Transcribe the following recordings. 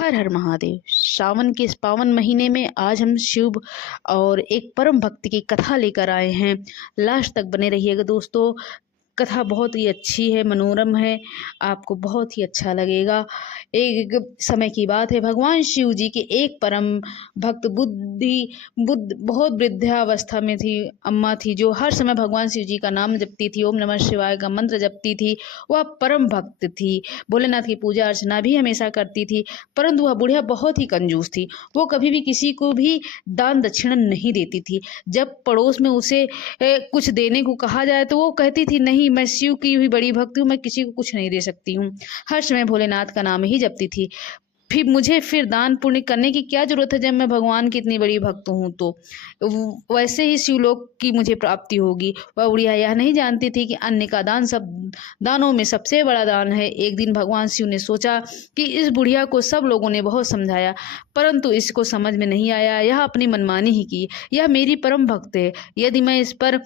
हर हर महादेव। सावन के इस पावन महीने में आज हम शिव और एक परम भक्त की कथा लेकर आए हैं। लास्ट तक बने रहिएगा दोस्तों। कथा बहुत ही अच्छी है, मनोरम है, आपको बहुत ही अच्छा लगेगा। एक समय की बात है, भगवान शिव जी के एक परम भक्त बुद्ध बहुत वृद्धावस्था में थी। अम्मा थी जो हर समय भगवान शिव जी का नाम जपती थी, ओम नमः शिवाय का मंत्र जपती थी। वह परम भक्त थी, भोलेनाथ की पूजा अर्चना भी हमेशा करती थी। परंतु वह बुढ़िया बहुत ही कंजूस थी। वो कभी भी किसी को भी दान दक्षिणा नहीं देती थी। जब पड़ोस में उसे कुछ देने को कहा जाए तो वो कहती थी, नहीं, मैं शिव की भी बड़ी भक्त हूँ, मैं किसी को कुछ नहीं दे सकती हूँ। हर समय भोलेनाथ का नाम ही जपती थी। फिर दान पुण्य करने की क्या जरूरत है जब मैं भगवान की इतनी बड़ी भक्त हूँ तो वैसे ही शिवलोक की मुझे प्राप्ति होगी। वह बुढ़िया यह नहीं जानती थी कि अन्न का दान सब दानों में सबसे बड़ा दान है। एक दिन भगवान शिव ने सोचा कि इस बुढ़िया को सब लोगों ने बहुत समझाया, परंतु इसको समझ में नहीं आया। यह अपनी मनमानी ही की। यह मेरी परम भक्त है, यदि मैं इस पर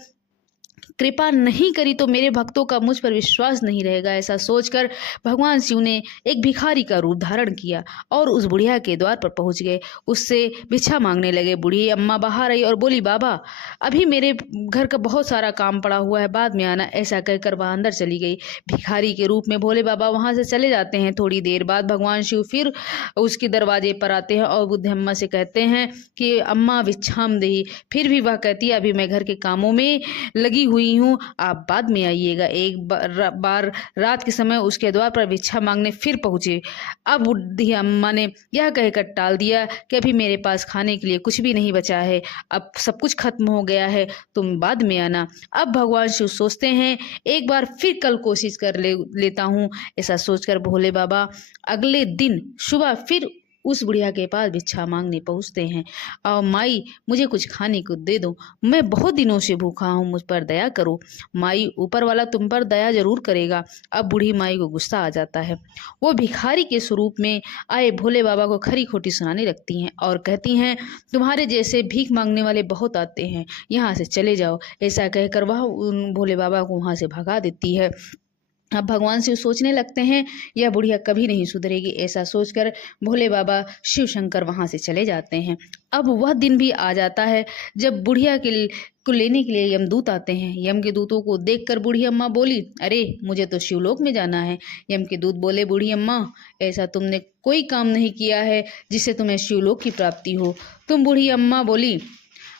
कृपा नहीं करी तो मेरे भक्तों का मुझ पर विश्वास नहीं रहेगा। ऐसा सोचकर भगवान शिव ने एक भिखारी का रूप धारण किया और उस बुढ़िया के द्वार पर पहुंच गए। उससे भिक्षा मांगने लगे। बूढ़ी अम्मा बाहर आई और बोली, बाबा अभी मेरे घर का बहुत सारा काम पड़ा हुआ है, बाद में आना। ऐसा कहकर वह अंदर चली गई। भिखारी के रूप में भोले बाबा वहां से चले जाते हैं। थोड़ी देर बाद भगवान शिव फिर उसके दरवाजे पर आते हैं और बुद्ध अम्मा से कहते हैं कि अम्मा भिक्षाम देही। फिर भी वह कहती है, अभी मैं घर के कामों में लगी हुई हूँ, आप बाद में आइएगा। एक बार रात के समय उसके द्वार पर भिक्षा मांगने फिर पहुंचे। अब बुढ़ी अम्मा ने यह कहकर टाल दिया कि अभी मेरे पास खाने के लिए कुछ भी नहीं बचा है, अब सब कुछ खत्म हो गया है, तुम बाद में आना। अब भगवान शिव सोचते हैं, एक बार फिर कल कोशिश कर लेता हूँ। ऐसा सोचकर भोले बाबा अगले दिन सुबह फिर उस बुढ़िया के पास भिक्षा मांगने पहुंचते हैं। और माई, मुझे कुछ खाने को दे दो, मैं बहुत दिनों से भूखा हूँ, मुझ पर दया करो। माई, ऊपर वाला तुम पर दया जरूर करेगा। अब बूढ़ी माई को गुस्सा आ जाता है। वो भिखारी के स्वरूप में आए भोले बाबा को खरी खोटी सुनाने लगती हैं और कहती हैं, तुम्हारे जैसे भीख मांगने वाले बहुत आते हैं, यहाँ से चले जाओ। ऐसा कहकर वह उन भोले बाबा को वहां से भगा देती है। अब भगवान शिव सोचने लगते हैं, यह बुढ़िया कभी नहीं सुधरेगी। ऐसा सोचकर भोले बाबा शिव शंकर वहां से चले जाते हैं। अब वह दिन भी आ जाता है जब बुढ़िया को लेने के लिए यमदूत आते हैं। यम के दूतों को देखकर बूढ़ी अम्मा बोली, अरे मुझे तो शिवलोक में जाना है। यम के दूत बोले, बूढ़ी अम्मा, ऐसा तुमने कोई काम नहीं किया है जिससे तुम्हें शिवलोक की प्राप्ति हो। तुम बूढ़ी अम्मा बोली,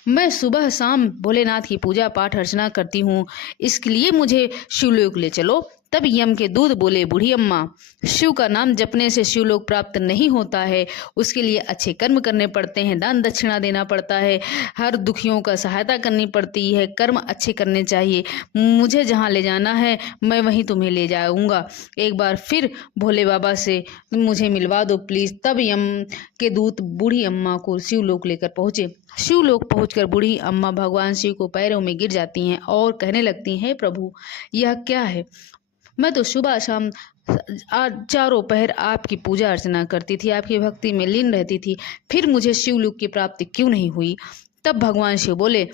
मैं सुबह शाम भोलेनाथ की पूजा पाठ अर्चना करती हूँ, इसके लिए मुझे शिवलोक ले चलो। तब यम के दूत बोले, बूढ़ी अम्मा, शिव का नाम जपने से शिवलोक प्राप्त नहीं होता है, उसके लिए अच्छे कर्म करने पड़ते हैं, दान दक्षिणा देना पड़ता है, हर दुखियों का सहायता करनी पड़ती है, कर्म अच्छे करने चाहिए। मुझे जहाँ ले जाना है मैं वहीं तुम्हें ले जाऊंगा। एक बार फिर भोले बाबा से मुझे मिलवा दो प्लीज। तब यम के दूत बूढ़ी अम्मा को शिवलोक लेकर पहुंचे। शिवलोक पहुंचकर बूढ़ी अम्मा भगवान शिव को पैरों में गिर जाती हैं और कहने लगती हैं, प्रभु यह क्या है? मैं तो सुबह शाम चारों पहर आपकी पूजा अर्चना करती थी, आपकी भक्ति में लीन रहती थी, फिर मुझे शिवलोक की प्राप्ति क्यों नहीं हुई? तब भगवान शिव बोले,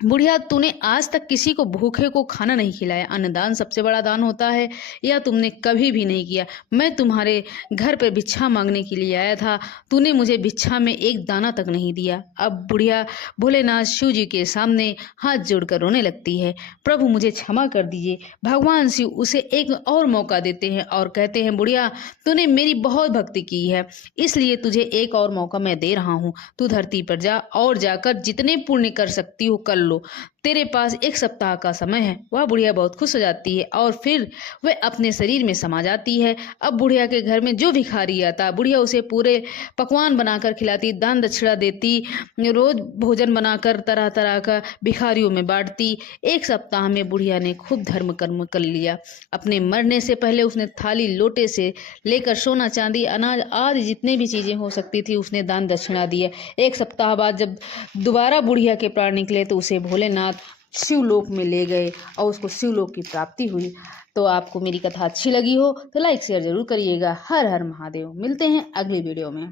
बुढ़िया, तूने आज तक किसी को भूखे को खाना नहीं खिलाया। अन्नदान सबसे बड़ा दान होता है, यह तुमने कभी भी नहीं किया। मैं तुम्हारे घर पर भिक्षा मांगने के लिए आया था, तूने मुझे भिक्षा में एक दाना तक नहीं दिया। अब बुढ़िया भोलेनाथ शिव जी के सामने हाथ जोड़कर रोने लगती है, प्रभु मुझे क्षमा कर दीजिए। भगवान शिव उसे एक और मौका देते हैं और कहते हैं, बुढ़िया, तूने मेरी बहुत भक्ति की है, इसलिए तुझे एक और मौका मैं दे रहा हूँ। तू धरती पर जा और जाकर जितने पुण्य कर सकती हो कर लो, तेरे पास एक सप्ताह का समय है। वह बुढ़िया बहुत खुश हो जाती है और फिर वह अपने शरीर में समा जाती है। अब बुढ़िया के घर में जो भिखारी आता, बुढ़िया उसे पूरे पकवान बनाकर खिलाती, दान दक्षिणा देती, रोज भोजन बनाकर तरह तरह का भिखारियों में बांटती। एक सप्ताह में बुढ़िया ने खूब धर्म कर्म कर लिया। अपने मरने से पहले उसने थाली लोटे से लेकर सोना चांदी अनाज आदि जितने भी चीजें हो सकती थी उसने दान दक्षिणा दिए। एक सप्ताह बाद जब दोबारा बुढ़िया के प्राण निकले तो उसे भोलेनाथ शिवलोक में ले गए और उसको शिवलोक की प्राप्ति हुई। तो आपको मेरी कथा अच्छी लगी हो तो लाइक शेयर जरूर करिएगा। हर हर महादेव। मिलते हैं अगली वीडियो में।